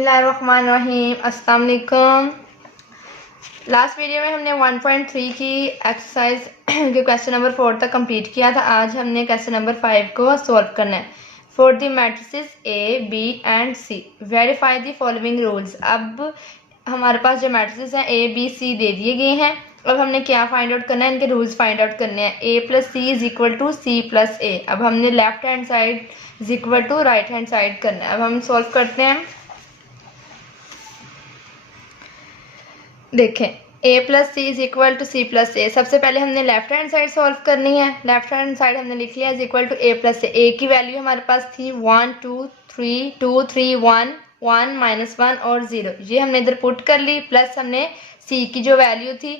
बिस्मिल्लाहिर्रहमानिर्रहीम। अस्सलाम वालेकुम। लास्ट वीडियो में हमने 1.3 की एक्सरसाइज के क्वेश्चन नंबर 4 तक कंप्लीट किया था। आज हमने क्वेश्चन नंबर 5 को सॉल्व करना है। For the matrices A B and C verify the following rules. अब हमारे पास जो मैट्रिसेस हैं ए बी सी दे दिए गए हैं। अब हमने क्या फाइंड आउट करना है, इनके रूल्स फाइंड आउट करने हैं। A plus c is equal to c plus a. अब हमने left hand side is equal to right hand side करना है। अब हम सॉल्व करते हैं। देखें, a plus c is equal to c plus a. सबसे पहले हमने लेफ्ट हैंड साइड सॉल्व करनी है। लेफ्ट हैंड साइड हमने लिख लिया is equal to a plus a की वैल्यू हमारे पास थी 1 2 3 2 3 1 1 -1 और 0। ये हमने इधर पुट कर ली। प्लस हमने c की जो वैल्यू थी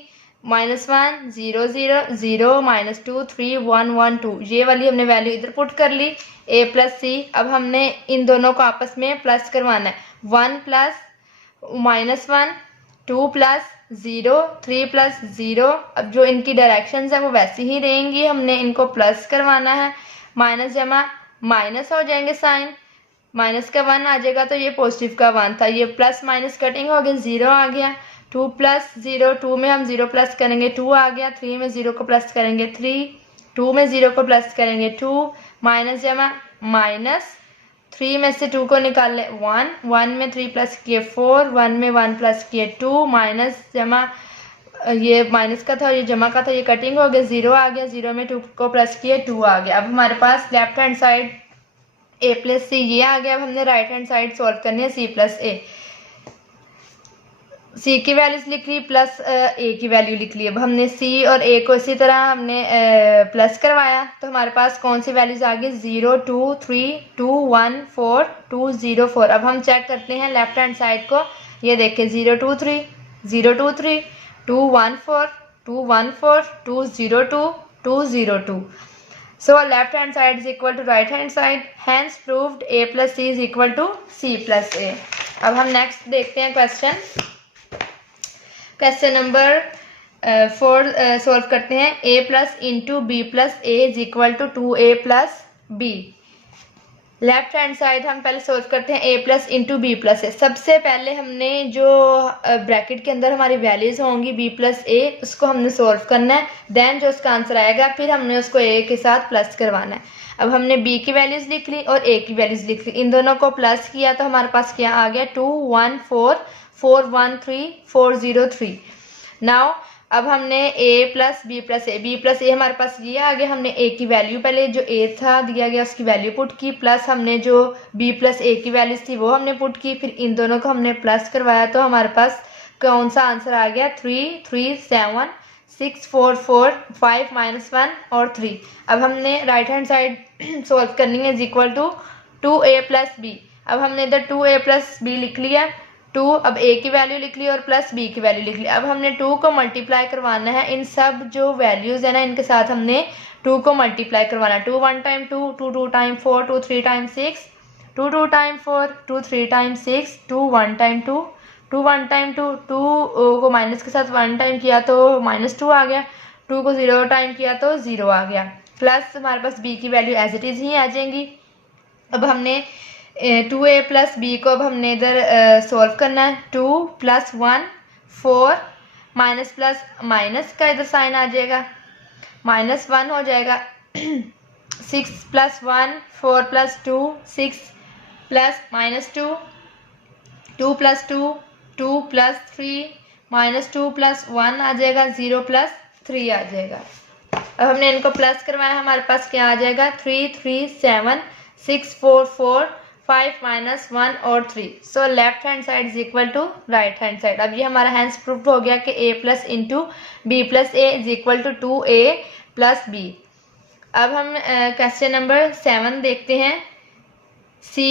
-1 0 0 0 -2 3 1 1 2, ये वाली हमने वैल्यू इधर पुट कर ली a प्लस सी। अब हमने इन दोनों को आपस में प्लस करवाना है। 1 प्लस -1 2 प्लस 0 3 प्लस 0। अब जो इनकी डायरेक्शंस है वो वैसी ही रहेंगी, हमने इनको प्लस करवाना है। माइनस जमा माइनस हो जाएंगे, साइन माइनस का 1 आ जाएगा तो ये पॉजिटिव का 1 था। ये प्लस माइनस कटिंग हो गया, 0 आ गया। 2 प्लस 0, 2 में हम 0 प्लस करेंगे 2 आ गया। 3 में 0 को प्लस करेंगे 3, 2 में 0 को प्लस करेंगे 2, माइनस जमा माइनस 3 में से 2 को निकाल लें 1, 1 में 3 प्लस किए 4, 1 में 1 प्लस किए 2, माइनस जमा ये माइनस का था ये जमा का था, ये कटिंग हो गया, 0 आ गया। 0 में 2 को प्लस किए 2 आ गया। अब हमारे पास left hand side a plus c ये आ गया। अब हमने राइट हैंड साइड सॉल्व करनी है c प्लस ए। c की वैल्यूज लिख ली प्लस a की वैल्यू लिख ली। अब हमने c और a को इसी तरह हमने प्लस करवाया तो हमारे पास कौन सी वैल्यूज आ गई 0 2 3 2 1 4 2 0 4। अब हम चेक करते हैं लेफ्ट हैंड साइड को। ये देखें 0 2 3 0 2 3 2 1 4 2 1 4 2 0 2 2 0 2। So left hand side is equal to right hand side, hence proved a plus c is equal to c plus a। अब हम नेक्स्ट देखते हैं क्वेश्चन नंबर 4 सॉल्व करते हैं। a plus into b plus a is equal to 2a plus b. Left hand side हम पहले solve करते हैं a plus into b plus a. सबसे पहले हमने जो ब्रैकेट के अंदर हमारी वैल्यूज होंगी b प्लस ए उसको हमने सॉल्व करना है। देन जो उसका आंसर आएगा फिर हमने उसको a के साथ प्लस करवाना है। अब हमने b की वैल्यूज लिख ली और a की वैल्यूज लिख ली, इन दोनों को प्लस किया तो हमारे पास क्या आ गया 2 1 4 4 1 3 4 0 3। नाउ अब हमने a प्लस बी प्लस ए हमारे पास ये आ गया। हमने a की वैल्यू पहले जो a था दिया गया उसकी वैल्यू पुट की, प्लस हमने जो b प्लस ए की वैल्यूज थी वो हमने पुट की, फिर इन दोनों को हमने प्लस करवाया तो हमारे पास कौन सा आंसर आ गया 3 3 7 6 4 4 5 -1 और 3। अब हमने राइट हैंड साइड सॉल्व करनी है is equal to 2a plus B. अब हमने इधर 2a प्लस बी लिख लिया 2, अब a की वैल्यू लिख ली और प्लस b की वैल्यू लिख ली। अब हमने 2 को मल्टीप्लाई करवाना है, इन सब जो वैल्यूज है ना इनके साथ हमने 2 को मल्टीप्लाई करवाना है। 2 1 time 2 2 2 time 4 2 3 time 6 2 2 time 4 2 3 time 6 2 1 time 2 2 1 time 2 2 को माइनस के साथ 1 टाइम किया तो -2 आ गया। 2 को 0 टाइम किया तो 0 आ गया। प्लस हमारे पास b की वैल्यू एज इट इज़ ही आ जाएंगी। अब हमने 2a प्लस बी को अब हमने इधर सॉल्व करना है। 2 प्लस 1 4 माइनस प्लस माइनस का इधर साइन आ जाएगा, -1 हो जाएगा। 6 plus 1 4 plus 2 6 plus -2 2 plus 2 2 plus 3 -2 plus 1 आ जाएगा, 0 प्लस 3 आ जाएगा। अब हमने इनको प्लस करवाया, हमारे पास क्या आ जाएगा 3 3 7 6 4 4 5 -1 और 3। So left hand side is equal to right hand side. अब ये हमारा हैंस प्रूफ हो गया कि a plus into b plus a is equal to 2a plus B. अब हम क्वेश्चन नंबर 7 देखते हैं। c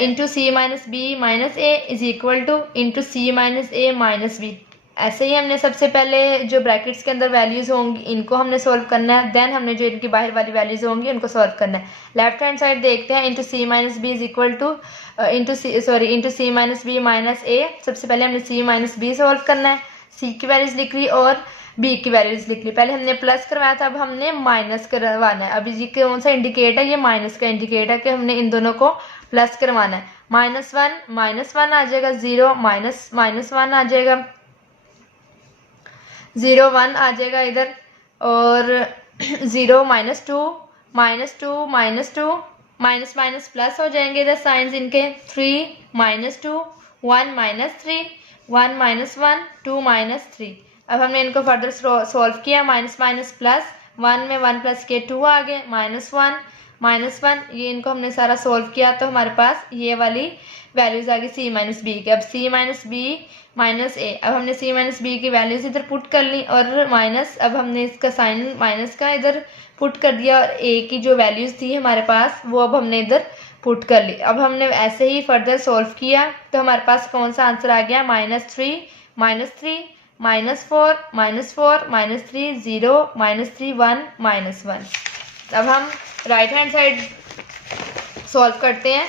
into c minus b minus a is equal to into c minus a minus b. ऐसे ही हमने सबसे पहले जो ब्रैकेट्स के अंदर वैल्यूज होंगी इनको हमने सॉल्व करना है, देन हमने जो इनकी बाहर वाली वैल्यूज होंगी उनको सॉल्व करना है। लेफ्ट हैंड साइड देखते हैं into c minus b is equal to into c minus b minus a. सबसे पहले हमने सी माइनस बी सॉल्व करना है, सी की वैल्यूज लिख ली और बी की वैल्यूज लिख ली। पहले हमने प्लस करवाया था, अब हमने माइनस करवाना है। अभी जी कौन सा इंडिकेट है, ये माइनस का इंडिकेट है कि हमने इन दोनों को प्लस करवाना है। -1 आ जाएगा, 0 -1 आ जाएगा, 0 1 आ जाएगा इधर, और 0 -2 -2 माइनस माइनस प्लस हो जाएंगे इधर साइंस इनके, 3 -2 1 -3 1 -1 2 -3। अब हमने इनको फर्दर सॉल्व किया, माइनस माइनस प्लस, 1 में 1 प्लस के 2 आ गए, -1 ये इनको हमने सारा सॉल्व किया तो हमारे पास ये वाली वैल्यूज आ गई C माइनस बी की। अब C माइनस बी माइनस ए, अब हमने C माइनस बी की वैल्यूज इधर पुट कर ली, और माइनस, अब हमने इसका साइन माइनस का इधर पुट कर दिया, और ए की जो वैल्यूज थी हमारे पास वो अब हमने इधर पुट कर ली। अब हमने ऐसे ही फर्दर सॉल्व किया तो हमारे पास कौन सा आंसर आ गया, -3 -3 -4 -4 -3 0 -3 1 -1। अब हम राइट हैंड साइड सॉल्व करते हैं,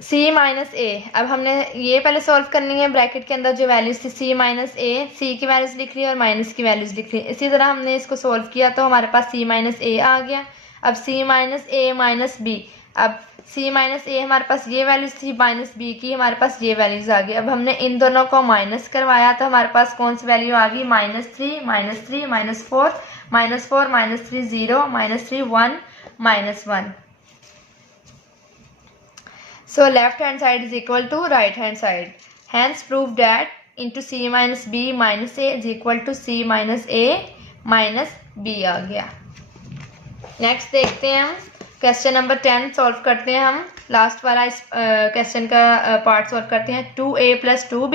C माइनस ए। अब हमने ये पहले सॉल्व करनी है, ब्रैकेट के अंदर जो वैल्यूज थी C माइनस ए, सी की वैल्यूज लिख ली और माइनस की वैल्यूज लिख ली। इसी तरह हमने इसको सॉल्व किया तो हमारे पास C माइनस ए आ गया। अब C minus a minus B, अब C माइनस ए हमारे पास ये वैल्यूज थी, माइनस बी की हमारे पास ये वैल्यूज आ गई। अब हमने इन दोनों को माइनस करवाया तो हमारे पास कौन सी वैल्यू आ गई, -3 -3 -4 -4 -3 0 -3 1 -1। So left hand side is equal to right hand side. Hence prove that into C minus B minus A is equal to C minus A minus B आ गया। नेक्स्ट देखते हैं हम क्वेश्चन नंबर 10 सॉल्व करते हैं हम, last वाला इस question का पार्ट सॉल्व करते हैं। 2A plus 2B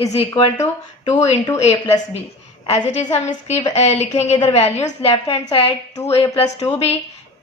is equal to 2 into A plus B। As it is हम इसकी लिखेंगे इधर values, left hand side 2A plus 2B,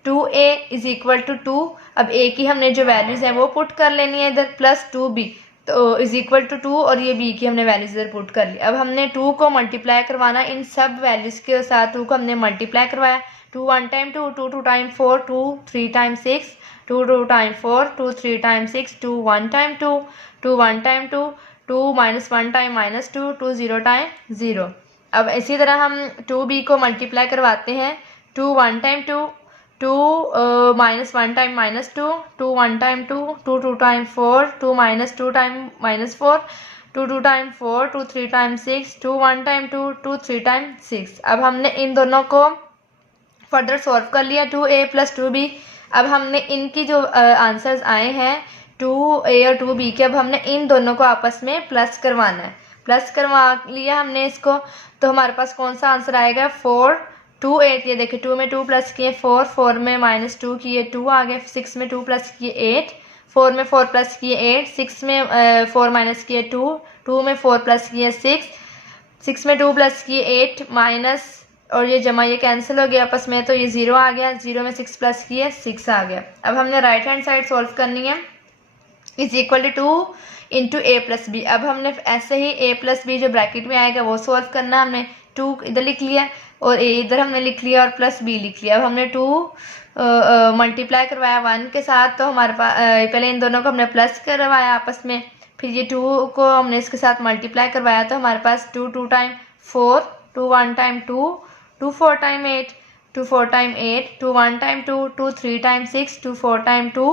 2A is equal to 2। अब A की हमने जो वैल्यूज है वो पुट कर लेनी है इधर, प्लस 2B तो इज इक्वल टू 2, और ये B की हमने वैल्यूज इधर पुट कर ली। अब हमने 2 को मल्टीप्लाई करवाना, इन सब वैल्यूज के साथ 2 को हमने मल्टीप्लाई करवाया, 2 1 time 2, 2 2 time 4, 2 3 time 6, 2 2 time 4, 2 3 time 6, 2 1 time 2, 2 1 time 2, 2 -1 time -2, 2 0 time 0। अब इसी तरह हम 2B को मल्टीप्लाई करवाते हैं, 2 1 time 2, 2 -1 time -2, 2 1 time 2, 2 2 time 4, 2 -2 time -4, 2 2 time 4, 2 3 time 6, 2 1 time 2, 2 3 time 6। अब हमने इन दोनों को फर्दर सॉल्व कर लिया, 2A plus 2B। अब हमने इनकी जो आंसर्स आए हैं 2A और 2B के, अब हमने इन दोनों को आपस में प्लस करवाना है। प्लस करवा लिया हमने इसको तो हमारे पास कौन सा आंसर आएगा, 4 2 8। ये देखिए 2 में 2 प्लस किए 4, 4 में -2 किए 2 आ गए, 6 में 2 प्लस किए 8, 4 में 4 प्लस किए 8, 6 में 4 माइनस किए 2, 2 में 4 प्लस किए 6, 6 में 2 प्लस किए 8 माइनस, और ये जमा ये कैंसिल हो गया आपस में तो ये 0 आ गया, 0 में 6 प्लस किए 6 आ गया। अब हमने राइट हैंड साइड सॉल्व करनी है, is equal to 2 into A plus B. अब हमने ऐसे ही A प्लस बी जो ब्रैकेट में आएगा वो सॉल्व करना है। हमने 2 इधर लिख लिया और A इधर हमने लिख लिया और प्लस B लिख लिया। अब हमने 2 मल्टीप्लाई करवाया 1 के साथ तो हमारे पास पहले इन दोनों को हमने प्लस करवाया आपस में, फिर ये 2 को हमने इसके साथ मल्टीप्लाई करवाया तो हमारे पास 2 2 time 4, 2 1 time 2, 2 4 time 8, 2 4 time 8, 2 1 time 2, 2 3 time 6, 2 4 time 2,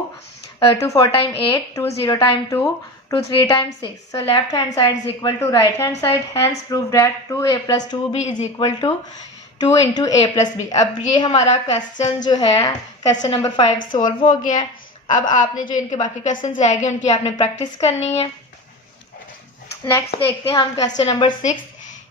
2 4 time 8, 2 0 time 2, 2 3 time 6। So left hand side is equal to right hand side. Hence prove that 2A plus 2B is equal to 2 into A plus B। अब ये हमारा question जो है question number 5 solve हो गया है। अब आपने जो इनके बाकी क्वेश्चन रह गए उनकी आपने प्रैक्टिस करनी है। नेक्स्ट देखते हैं हम क्वेश्चन नंबर 6।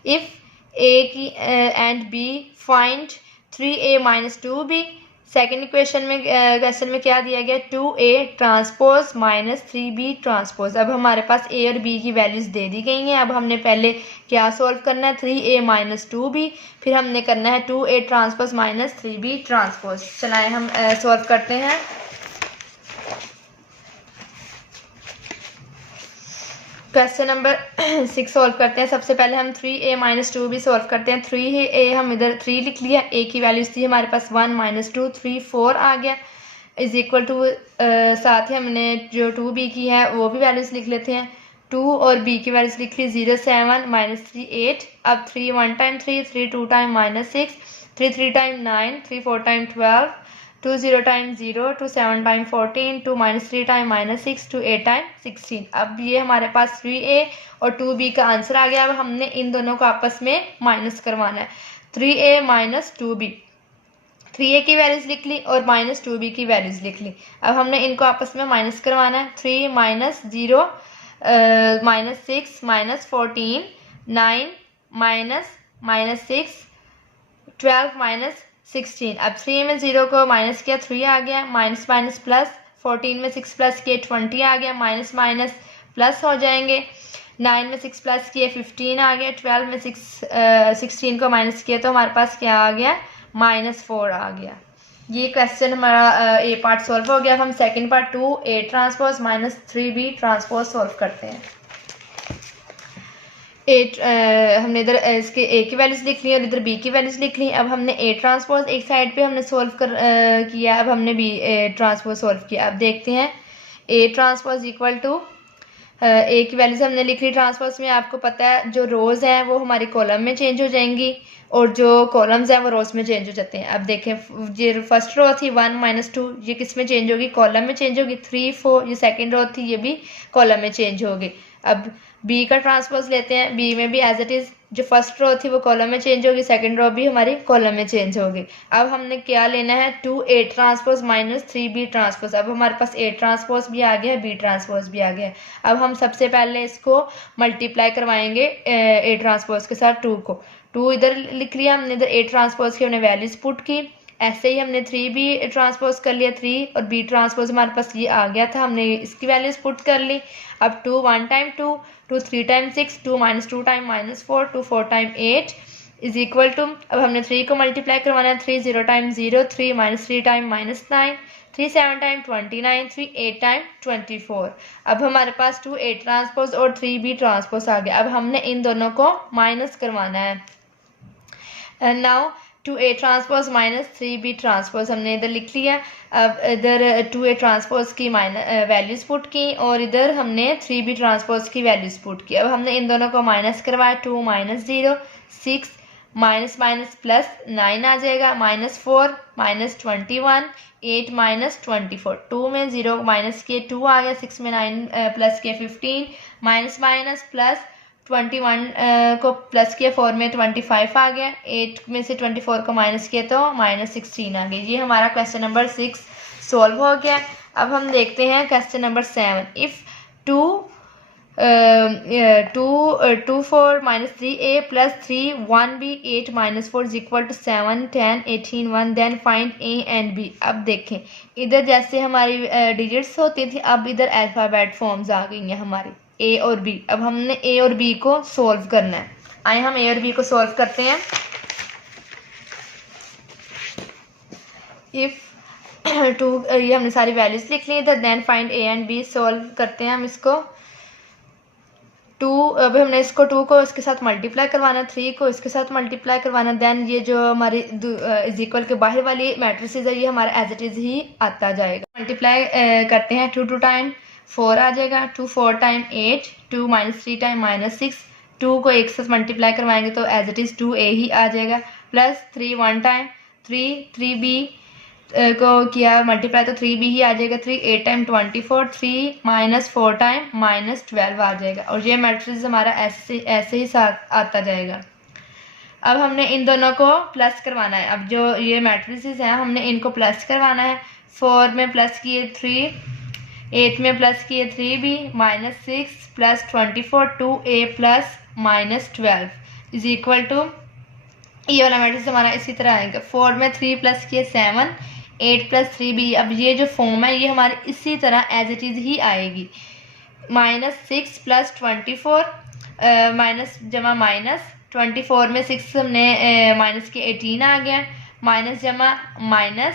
इफ A की and B find 3A minus 2B। Second equation में क्वेश्चन में क्या दिया गया, 2A transpose minus 3B transpose. अब हमारे पास A और B की वैल्यूज दे दी गई हैं। अब हमने पहले क्या सॉल्व करना है, 3A माइनस 2B, फिर हमने करना है 2A transpose minus 3B transpose. चलाएं हम सॉल्व करते हैं। क्वेश्चन नंबर 6 सॉल्व करते हैं। सबसे पहले हम 3A माइनस 2B सॉल्व करते हैं। 3A हम इधर 3 लिख लिया, A की वैल्यूज थी हमारे पास 1 माइनस 2 3 4 आ गया, इज इक्वल टू साथ ही हमने जो 2B की है वो भी वैल्यूज लिख लेते हैं। 2 और B की वैल्यूज लिख ली, 0 7 माइनस 3 8। अब 3 1 time 3, 3 2 time minus 6, 3 3 time 9, 3 4 time 12, 2 0 time 0, 2 7 time 14, 2 -3 time -6, 2 8 time 16। अब ये हमारे पास 3a और 2b का आंसर आ गया। अब हमने इन दोनों को आपस में माइनस करवाना है। 3a माइनस 2b, 3a की वैल्यूज लिख ली और माइनस 2b की वैल्यूज लिख ली। अब हमने इनको आपस में माइनस करवाना है। 3 माइनस 0 -6 -14, 9 -6, 12 -16। अब 3 में 0 को माइनस किया 3 आ गया, माइनस माइनस प्लस, 14 में 6 प्लस किए 20 आ गया, माइनस माइनस प्लस हो जाएंगे। 9 में 6 प्लस किए 15 आ गया, 12 में 16 को माइनस किया तो हमारे पास क्या आ गया, -4 आ गया। ये क्वेश्चन हमारा ए पार्ट सॉल्व हो गया। अब हम second part 2a transpose minus 3b transpose solve करते हैं। हमने इधर इसके a की वैल्यूज लिख ली और इधर b की वैल्यूज लिख ली। अब हमने a ट्रांसपोज एक साइड पे हमने सॉल्व किया, अब हमने b ट्रांसपोज सॉल्व किया। अब देखते हैं a transpose equal to a की वैल्यूज हमने लिख ली ट्रांसपोज में। आपको पता है जो रोज हैं वो हमारी कॉलम में चेंज हो जाएंगी और जो कॉलम्स हैं वो रोज में चेंज हो जाते हैं। अब देखें ये फर्स्ट रो थी 1 -2, ये किस में चेंज होगी, कॉलम में चेंज होगी। 3 4 ये सेकंड रो थी, ये भी कॉलम में चेंज होगी। अब b का ट्रांसपोज लेते हैं, b में भी एज इट इज जो फर्स्ट रो थी वो कॉलम में चेंज होगी, सेकंड रो भी हमारी कॉलम में चेंज होगी। अब हमने क्या लेना है, 2a transpose minus 3b transpose. अब हमारे पास a ट्रांसपोज भी आ गया है, b ट्रांसपोज भी आ गया है। अब हम सबसे पहले इसको मल्टीप्लाई करवाएंगे a ट्रांसपोज के साथ 2 को। 2 इधर लिख लिया हमने, इधर a ट्रांसपोज की हमने वैल्यूज पुट की। ऐसे ही हमने 3b ट्रांसपोज कर लिया, 3 और b ट्रांसपोज हमारे पास ये आ गया था, हमने इसकी वैल्यूज पुट कर ली। अब 2 1 time 2, 2 3 time 6, 2 -2 time -4, 2 4 time 8 is equal to, अब हमने 3 को मल्टीप्लाई करवाना है। 3 0 टाइम 0, 3 -3 टाइम -9, 3 7 टाइम 29, 3 8 टाइम 24। अब हमारे पास 2a ट्रांसपोज और 3b ट्रांसपोज आ गया। अब हमने इन दोनों को माइनस करवाना है। And now 2a transpose minus 3b transpose हमने इधर लिख लिया। अब इधर 2a ट्रांसपोज की वैल्यूज पुट की और इधर हमने 3b ट्रांसपोज की वैल्यूज पुट की। अब हमने इन दोनों को माइनस करवाया। 2 -0 6 माइनस माइनस प्लस 9 आ जाएगा, -4 -21 8 -24। 2 में 0 माइनस किए 2 आ गया, 6 में 9 प्लस किए 15, माइनस माइनस प्लस 21 को प्लस किया 4 में 25 आ गया, 8 में से 24 को माइनस किया तो -16 आ गया। ये हमारा क्वेश्चन नंबर 6 सॉल्व हो गया। अब हम देखते हैं question number 7। If 2 4 -3a + 3 1b 8 -4 is equal to 7 10 18 1, then find a and b। अब देखें इधर जैसे हमारी डिजिट्स होती थी, अब इधर अल्फ़ाबेट फॉर्म्स आ गई हैं हमारी a और b। अब हमने a और b को सॉल्व करना है। आइए हम a और b को सॉल्व करते हैं। इफ 2 ये हमने सारी वैल्यूज लिख ली इधर, then find a and b। Solve करते हैं हम इसको। 2 अब हमने इसको 2 को इसके साथ मल्टीप्लाई करवाना, 3 को इसके साथ मल्टीप्लाई करवाना। देन ये जो हमारी इज इक्वल के बाहर वाली मैट्रिसेस है ये हमारा एज इट इज़ ही आता जाएगा। मल्टीप्लाई करते हैं, 2 2 टाइम 4 आ जाएगा, 2 4 टाइम 8, 2 -3 टाइम -6, 2 को एक साथ मल्टीप्लाई करवाएंगे तो एज इट इज़ 2a ही आ जाएगा, प्लस 3 1 टाइम 3b को किया मल्टीप्लाई तो 3b ही आ जाएगा, 3 8 टाइम 24, 3 -4 टाइम -12 आ जाएगा। और ये मैट्रिक्स हमारा ऐसे ही साथ आता जाएगा। अब हमने इन दोनों को प्लस करवाना है। अब जो ये मैट्रिसेस हैं हमने इनको प्लस करवाना है। 4 में प्लस किए 3, 8 में प्लस किए 3b, -6 plus 24 2a plus -12 is equal to, ये वाला मैट्रिक्स हमारा इसी तरह आएगा। 4 में 3 प्लस किए 7, 8 प्लस 3b। अब ये जो फॉर्म है ये हमारी इसी तरह एज इट इज़ ही आएगी। -6 प्लस 24 माइनस जमा माइनस 24 में 6 हमने माइनस के 18 आ गया, माइनस जमा माइनस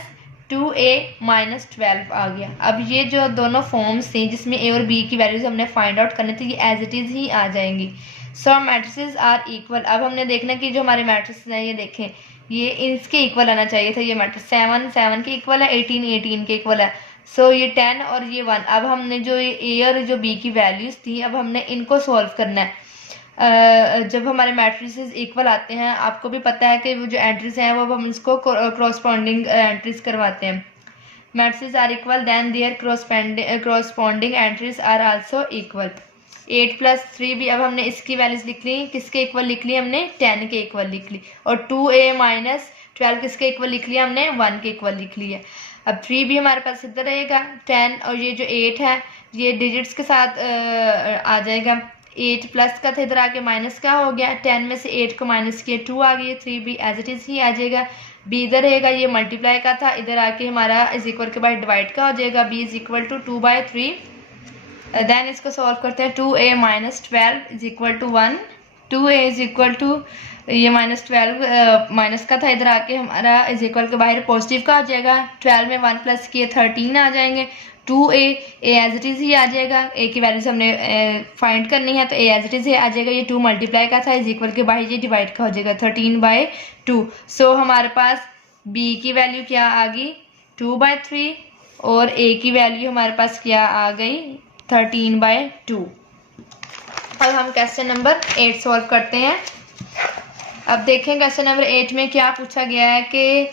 2a -12 आ गया। अब ये जो दोनों फॉर्म्स थी जिसमें a और b की वैल्यूज हमने फाइंड आउट करनी थी, ये एज इट इज़ ही आ जाएंगी। सो मैट्रिसेस आर इक्वल। अब हमने देखना कि जो हमारे मैट्रिसेस हैं ये देखें ये इसके इक्वल आना चाहिए था। ये मैट्रिक्स 7 7 के इक्वल है, 18 18 के इक्वल है। सो ये 10 और ये 1। अब हमने जो ए और जो बी की वैल्यूज़ थी अब हमने इनको सॉल्व करना है। जब हमारे मैट्रिसेस इक्वल आते हैं आपको भी पता है कि वो जो एंट्रीज हैं वो हम इसको क्रॉसपॉन्डिंग एंट्रीज करवाते हैं। Matrices are equal then their corresponding entries are also equal. 8 + 3b, अब हमने इसकी वैल्यूज लिख ली, किसके इक्वल लिख ली हमने, 10 के इक्वल लिख ली। और 2a - 12 किसके इक्वल लिख लिया हमने, 1 के इक्वल लिख लिया। अब 3b हमारे पास इधर रहेगा 10, और ये जो 8 है ये डिजिट्स के साथ आ जाएगा। 8 प्लस का था, इधर आके माइनस का हो गया, 10 में से 8 को माइनस किया 2 आ गई, 3b एज इट इज ही आ जाएगा। b इधर रहेगा, ये मल्टीप्लाई का था, इधर आके हमारा इज इक्वल के बाद डिवाइड का हो जाएगा, b is equal to 2/3। Then इसको सॉल्व करते हैं। 2a - 12 is equal to 1, 2a is equal to ये -12 माइनस का था, इधर आके हमारा इज इक्वल के बाहर पॉजिटिव का आ जाएगा। 12 में 1 प्लस किए 13 आ जाएंगे। 2a एज इट इज ही आ जाएगा, a की वैल्यूज हमने फाइंड करनी है तो a एज इट इज ही आ जाएगा। ये 2 मल्टीप्लाई का था, इज इक्वल के बाहर ये डिवाइड का हो जाएगा 13/2। सो हमारे पास b की वैल्यू क्या आ गई, 2/3, और a की वैल्यू हमारे पास क्या आ गई, 13/2। अब हम क्वेश्चन नंबर 8 सॉल्व करते हैं। अब देखें क्वेश्चन नंबर 8 में क्या पूछा गया है कि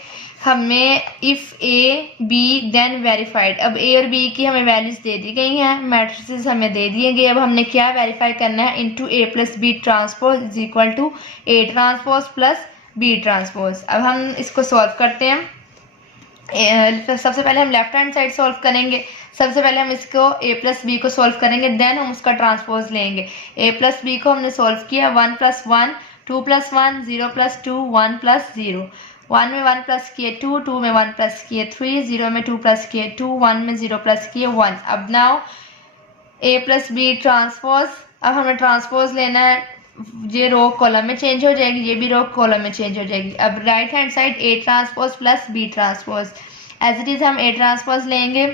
हमें if A B then verified. अब ए और बी की हमें वैल्यूज दे दी गई हैं, मैट्रिसेस हमें दे दिए गए। अब हमने क्या वेरीफाई करना है, into a + b transpose is equal to a transpose plus b transpose. अब हम इसको सॉल्व करते हैं। सबसे पहले हम लेफ्ट हैंड साइड सॉल्व करेंगे। सबसे पहले हम इसको a + b को सॉल्व करेंगे, देन हम उसका ट्रांसपोज लेंगे। a + b को हमने सॉल्व किया, 1 + 1 2 + 1 0 + 2 1 + 0। 1 में 1 प्लस किए 2, 2 में 1 प्लस किए 3, 0 में 2 प्लस किए 2, 1 में 0 प्लस किए 1। अब नाउ a + b ट्रांसपोज, अब हमें ट्रांसपोज लेना है, ये रो कॉलम में चेंज हो जाएगी, ये भी रो कॉलम में चेंज हो जाएगी। अब right hand side a transpose plus b transpose, as it is हम a ट्रांसपोज लेंगे।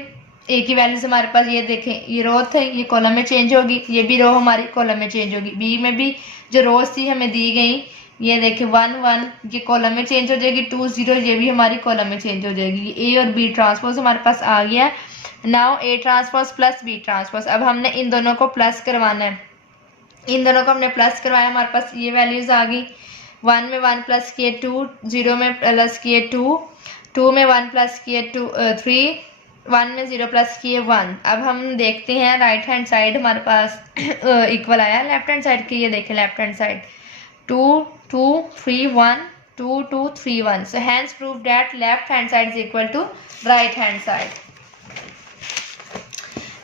a की वैल्यूज हमारे पास ये देखें, ये रो थे, ये कॉलम में चेंज होगी, ये भी रो हमारी कॉलम में चेंज होगी। b में भी जो रोज थी हमें दी गई, ये देखिए 1 1 ये कॉलम में चेंज हो जाएगी, 2 0 ये भी हमारी कॉलम में चेंज हो जाएगी। a और b ट्रांसपोज हमारे पास आ गया। Now a transpose plus b transpose, अब हमने इन दोनों को प्लस करवाना है। इन दोनों को हमने प्लस करवाया, हमारे पास ये वैल्यूज आ गई। 1 में 1 प्लस किए 2, 0 में प्लस किए 2, 2 में 1 प्लस किए 3, 1 में 0 प्लस किए 1। अब हम देखते हैं राइट हैंड साइड हमारे पास इक्वल आया, लेफ्ट हैंड साइड की ये देखें, left hand side 2 2 3 1 2 2 3 1। So hence prove that left hand side is equal to right hand side.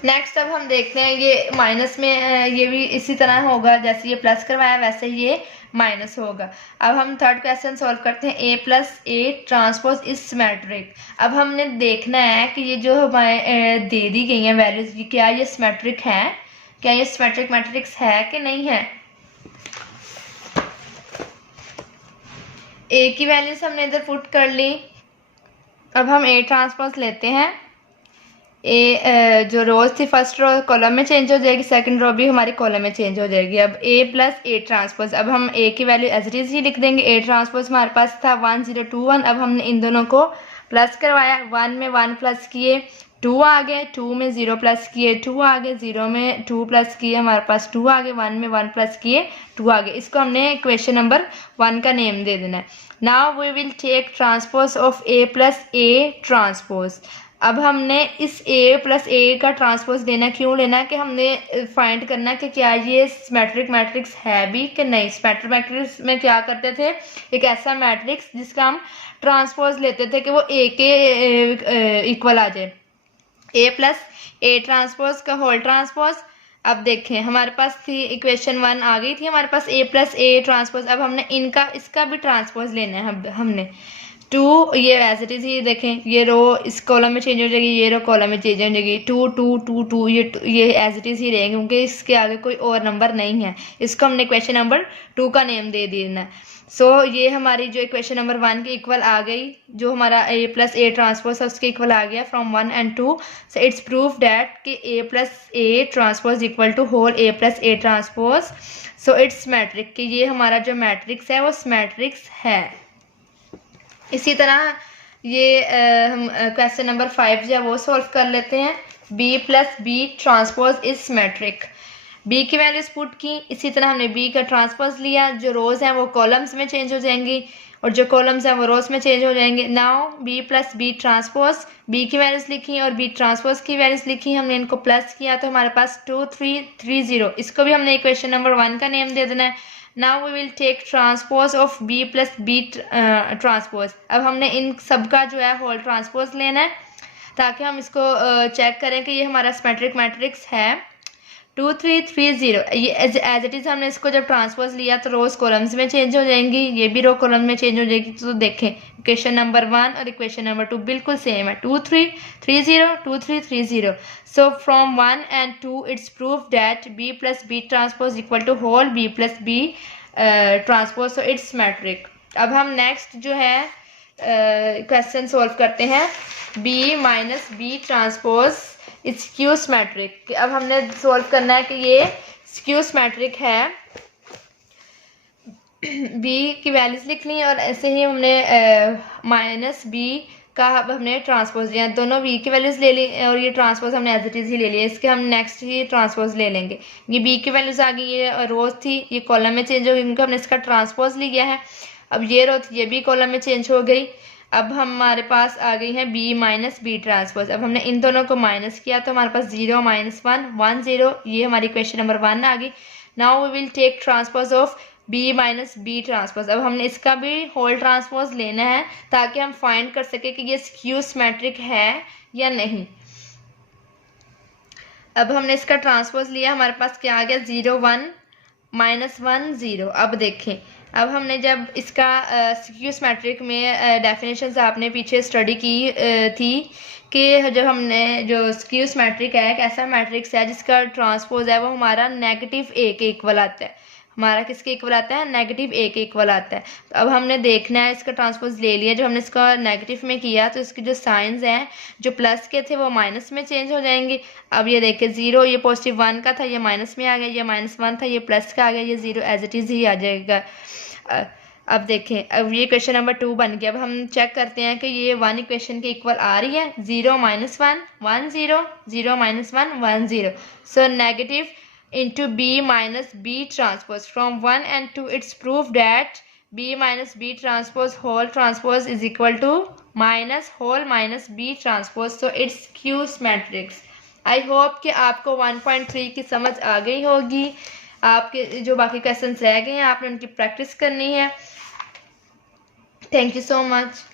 Next अब हम देखते हैं ये माइनस में, ये भी इसी तरह होगा, जैसे ये प्लस करवाया वैसे ये माइनस होगा। अब हम थर्ड क्वेश्चन सॉल्व करते हैं। a + a transpose is symmetric. अब हमने देखना है कि ये जो हमारे दे दी गई हैं वैल्यूज, क्या ये सिमेट्रिक है, क्या ये सिमेट्रिक मैट्रिक्स है कि नहीं है। a की वैल्यूज हमने इधर पुट कर ली। अब हम a ट्रांसपोज लेते हैं। ए जो रोज थी फर्स्ट रो कॉलम में चेंज हो जाएगी, सेकंड रो भी हमारी कॉलम में चेंज हो जाएगी। अब a + a ट्रांसपोज, अब हम a की वैल्यू एज इट इज ही लिख देंगे। a ट्रांसपोज हमारे पास था 1 0 2 1। अब हमने इन दोनों को प्लस करवाया, 1 में 1 प्लस किए 2 आ गए, 2 में 0 प्लस किए 2 आ गए, 0 में 2 प्लस किए हमारे पास 2 आ गए, 1 में 1 प्लस किए 2 आ गए। इसको हमने क्वेश्चन नंबर 1 का नेम दे देना है। Now we will take transpose of a + a transpose. अब हमने इस a + a का ट्रांसपोज लेना, क्यों लेना, कि हमने फाइंड करना कि क्या ये सिमेट्रिक मैट्रिक्स है भी कि नहीं। सिमेट्रिक मैट्रिक्स में क्या करते थे, एक ऐसा मैट्रिक्स जिसका हम ट्रांसपोज लेते थे कि वो a के इक्वल आ जाए। a + a ट्रांसपोज का होल ट्रांसपोज। अब देखें हमारे पास थी इक्वेशन 1 आ गई थी हमारे पास a + a ट्रांसपोज। अब हमने इसका भी ट्रांसपोज लेना है। हमने 2 ये एज इट इज ही देखें, ये रो इस कॉलम में चेंज हो जाएगी, ये रो कॉलम में चेंज हो जाएगी। 2 2 2 2 ये एज इट इज ही रहेंगे, क्योंकि इसके आगे कोई और नंबर नहीं है। इसको हमने क्वेश्चन नंबर 2 का नेम दे देना है। सो ये हमारी जो इक्वेशन नंबर 1 के इक्वल आ गई, जो हमारा a + a ट्रांसपोज है उसके इक्वल आ गया from 1 and 2। So it's proof that कि a + a transpose equal to whole a + a transpose. So it's metric, कि ये हमारा जो मैट्रिक्स है वो मैट्रिक्स है। इसी तरह ये हम क्वेश्चन नंबर 5 जो है वो सॉल्व कर लेते हैं। b + b transpose is symmetric. b की वैल्यूज पुट की, इसी तरह हमने b का ट्रांसपोज लिया, जो रोज हैं वो कॉलम्स में चेंज हो जाएंगी। और जो कॉलम्स हैं वो रोज में चेंज हो जाएंगे। Now B plus B transpose, B की वैल्यूज लिखी और बी ट्रांसपोज की वैल्यूज लिखी, हमने इनको प्लस किया तो हमारे पास 2 3 3 0, इसको भी हमने इक्वेशन नंबर 1 का नेम दे देना है। Now we will take transpose of B plus B transpose. अब हमने इन सब का जो है होल ट्रांसपोज लेना है ताकि हम इसको चेक करें कि ये हमारा सिमेट्रिक मैट्रिक्स है। 2 3 3 0, ये एज इट इज़ हमने इसको जब ट्रांसपोज लिया तो रोज कॉलम्स में चेंज हो जाएंगी, ये भी रो कॉलम में चेंज हो जाएगी। तो देखें इक्वेशन नंबर 1 और इक्वेशन नंबर 2 बिल्कुल सेम है, 2 3 3 0 2 3 3 0। So from 1 and 2 it's proof that b plus B transpose equal to whole b plus B transpose, so it's metric. अब हम नेक्स्ट जो है क्वेश्चन सॉल्व करते हैं, b minus B transpose skew symmetric. अब हमने सॉल्व करना है कि ये स्क्यू सिमेट्रिक है। b की वैल्यूज लिख ली और ऐसे ही हमने माइनस b का हमने ट्रांसपोज लिया, दोनों b की वैल्यूज ले ली और ये ट्रांसपोज हमने एज इट इज ही ले लिया। इसके हम नेक्स्ट ही ट्रांसपोज ले लेंगे। ये b की वैल्यूज आ गई, ये रोज थी, ये कॉलम में चेंज हो गई क्योंकि हमने इसका ट्रांसपोज लिया है। अब ये रो थी, ये भी कॉलम में चेंज हो गई। अब हमारे पास आ गई है b माइनस बी ट्रांसपोज। अब हमने इन दोनों को माइनस किया तो हमारे पास 0 माइनस 1 1 0, ये हमारी क्वेश्चन नंबर 1 आ गई। Now we will take transpose of b minus B transpose. अब हमने इसका भी होल ट्रांसपोज लेना है ताकि हम फाइंड कर सके कि ये स्क्यू सिमेट्रिक है या नहीं। अब हमने इसका ट्रांसपोज लिया, हमारे पास क्या आ गया 0 1 माइनस 1 0। अब देखें, अब हमने जब इसका स्क्यू सिमेट्रिक में डेफिनेशंस आपने पीछे स्टडी की थी कि जब हमने जो स्क्यू सिमेट्रिक है एक ऐसा मैट्रिक्स है जिसका ट्रांसपोज है वो हमारा नेगेटिव a के इक्वल आता है। हमारा किसके इक्वल आता है? नेगेटिव a के इक्वल आता है। तो अब हमने देखना है, इसका ट्रांसपोज ले लिया, जब हमने इसका नेगेटिव में किया तो इसके जो साइंस हैं जो प्लस के थे वो माइनस में चेंज हो जाएंगे। अब ये देखिए 0 ये पॉजिटिव 1 का था, ये माइनस में आ गया, ये माइनस 1 था, ये प्लस का आ गया, ये 0 एज इट इज़ ही आ जाएगा। अब देखें, अब ये क्वेश्चन नंबर 2 बन गया। अब हम चेक करते हैं कि ये 1 इक्वेशन के इक्वल आ रही है। 0 minus 1 1 0, 0 minus 1 1 0। So negative into b minus b transpose from 1 and 2 it's proof that b minus b transpose whole transpose is equal to minus whole minus b transpose, so it's Q matrix। I hope कि आपको 1.3 की समझ आ गई होगी। आपके जो बाकी questions रह गए हैं आपने उनकी प्रैक्टिस करनी है। Thank you so much.